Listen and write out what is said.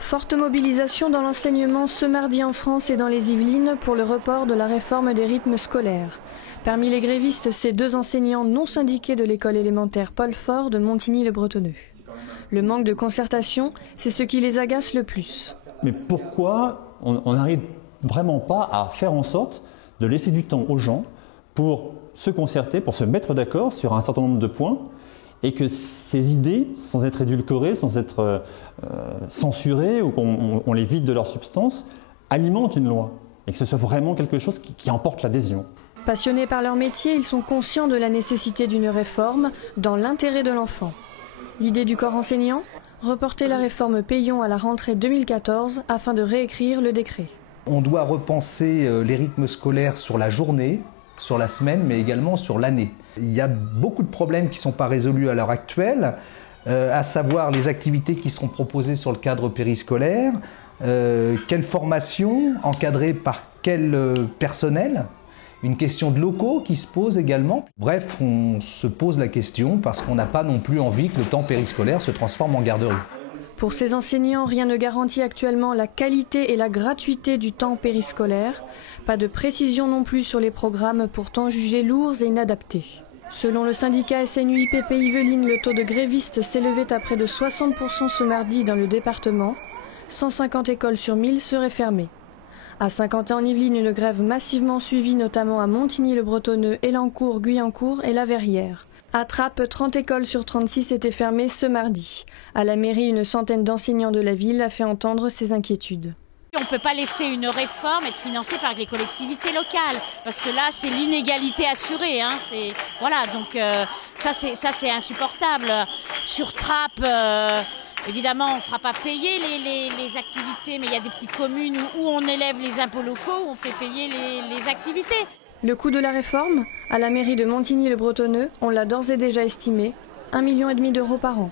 Forte mobilisation dans l'enseignement ce mardi en France et dans les Yvelines pour le report de la réforme des rythmes scolaires. Parmi les grévistes, ces deux enseignants non syndiqués de l'école élémentaire Paul Fort de Montigny-le-Bretonneux. Le manque de concertation, c'est ce qui les agace le plus. Mais pourquoi on n'arrive vraiment pas à faire en sorte de laisser du temps aux gens pour se concerter, pour se mettre d'accord sur un certain nombre de points, et que ces idées, sans être édulcorées, sans être censurées ou qu'on les vide de leur substance, alimentent une loi et que ce soit vraiment quelque chose qui emporte l'adhésion. Passionnés par leur métier, ils sont conscients de la nécessité d'une réforme dans l'intérêt de l'enfant. L'idée du corps enseignant ? Reporter la réforme Peillon à la rentrée 2014 afin de réécrire le décret. On doit repenser les rythmes scolaires sur la journée, sur la semaine, mais également sur l'année. Il y a beaucoup de problèmes qui ne sont pas résolus à l'heure actuelle, à savoir les activités qui seront proposées sur le cadre périscolaire, quelle formation, encadrée par quel personnel, une question de locaux qui se pose également. Bref, on se pose la question parce qu'on n'a pas non plus envie que le temps périscolaire se transforme en garderie. Pour ces enseignants, rien ne garantit actuellement la qualité et la gratuité du temps périscolaire. Pas de précision non plus sur les programmes pourtant jugés lourds et inadaptés. Selon le syndicat SNUIPP Yvelines, le taux de grévistes s'élevait à près de 60% ce mardi dans le département. 150 écoles sur 1000 seraient fermées. À Saint-Quentin-en-Yvelines, une grève massivement suivie notamment à Montigny-le-Bretonneux, Elancourt, Guyancourt et La Verrière. À Trappes, 30 écoles sur 36 étaient fermées ce mardi. À la mairie, une centaine d'enseignants de la ville a fait entendre ses inquiétudes. On ne peut pas laisser une réforme être financée par les collectivités locales, parce que là, c'est l'inégalité assurée. Hein. Voilà, donc ça, c'est insupportable. Sur Trappes, évidemment, on ne fera pas payer les activités, mais il y a des petites communes où on élève les impôts locaux, où on fait payer les activités. Le coût de la réforme ? À la mairie de Montigny-le-Bretonneux, on l'a d'ores et déjà estimé, 1,5 million d'euros par an.